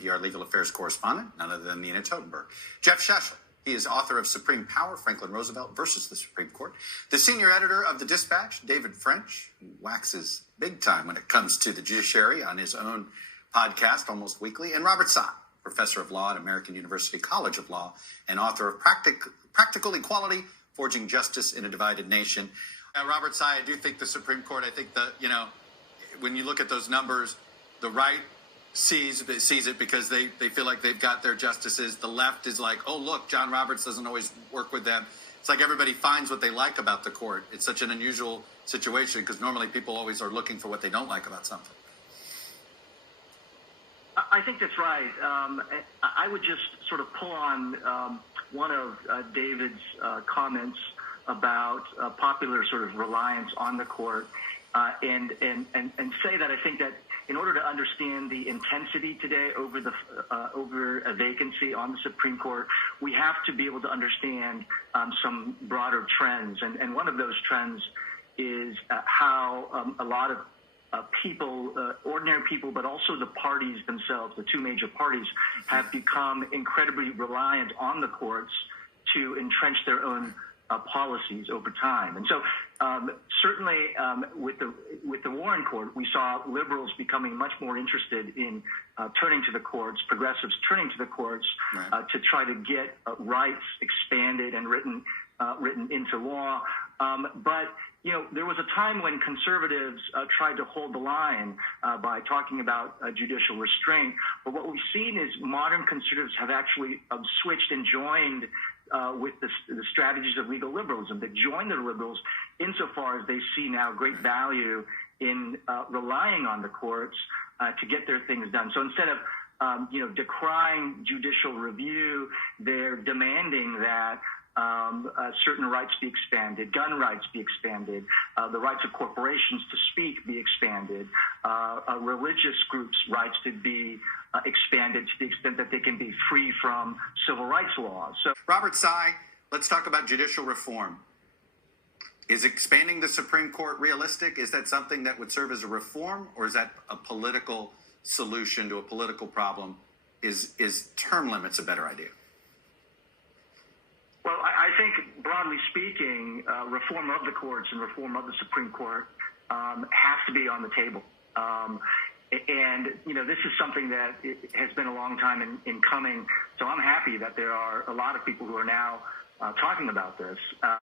NPR legal affairs correspondent, none other than Nina Totenberg. Jeff Seshol, he is author of Supreme Power, Franklin Roosevelt versus the Supreme Court. The senior editor of The Dispatch, David French, who waxes big time when it comes to the judiciary on his own podcast almost weekly. And Robert Tsai, professor of law at American University College of Law and author of Practical Equality, Forging Justice in a Divided Nation. Robert Tsai, I do think the Supreme Court, I think when you look at those numbers, the right sees it because they feel like they've got their justices. The left is like, oh, look, John Roberts doesn't always work with them. It's like everybody finds what they like about the court. It's such an unusual situation because normally people always are looking for what they don't like about something. I think that's right. I would just sort of pull on one of David's comments about popular sort of reliance on the court and say that I think that in order to understand the intensity today over a vacancy on the Supreme Court, we have to be able to understand some broader trends. And one of those trends is how a lot of people, ordinary people, but also the parties themselves, the two major parties, have become incredibly reliant on the courts to entrench their own policies over time. And so certainly with the Warren Court, we saw liberals becoming much more interested in turning to the courts, progressives turning to the courts to try to get rights expanded and written into law. But there was a time when conservatives tried to hold the line by talking about judicial restraint. But what we've seen is modern conservatives have actually switched and joined with the strategies of legal liberalism. They joined the liberals insofar as they see now great value in relying on the courts to get their things done. So instead of decrying judicial review, they're demanding that certain rights be expanded, gun rights be expanded, the rights of corporations to speak be expanded, religious groups' rights to be expanded to the extent that they can be free from civil rights laws. So, Robert Tsai, let's talk about judicial reform. Is expanding the Supreme Court realistic? Is that something that would serve as a reform, or is that a political solution to a political problem? Is term limits a better idea? Well, I think, broadly speaking, reform of the courts and reform of the Supreme Court has to be on the table. And this is something that has been a long time in coming. So I'm happy that there are a lot of people who are now talking about this.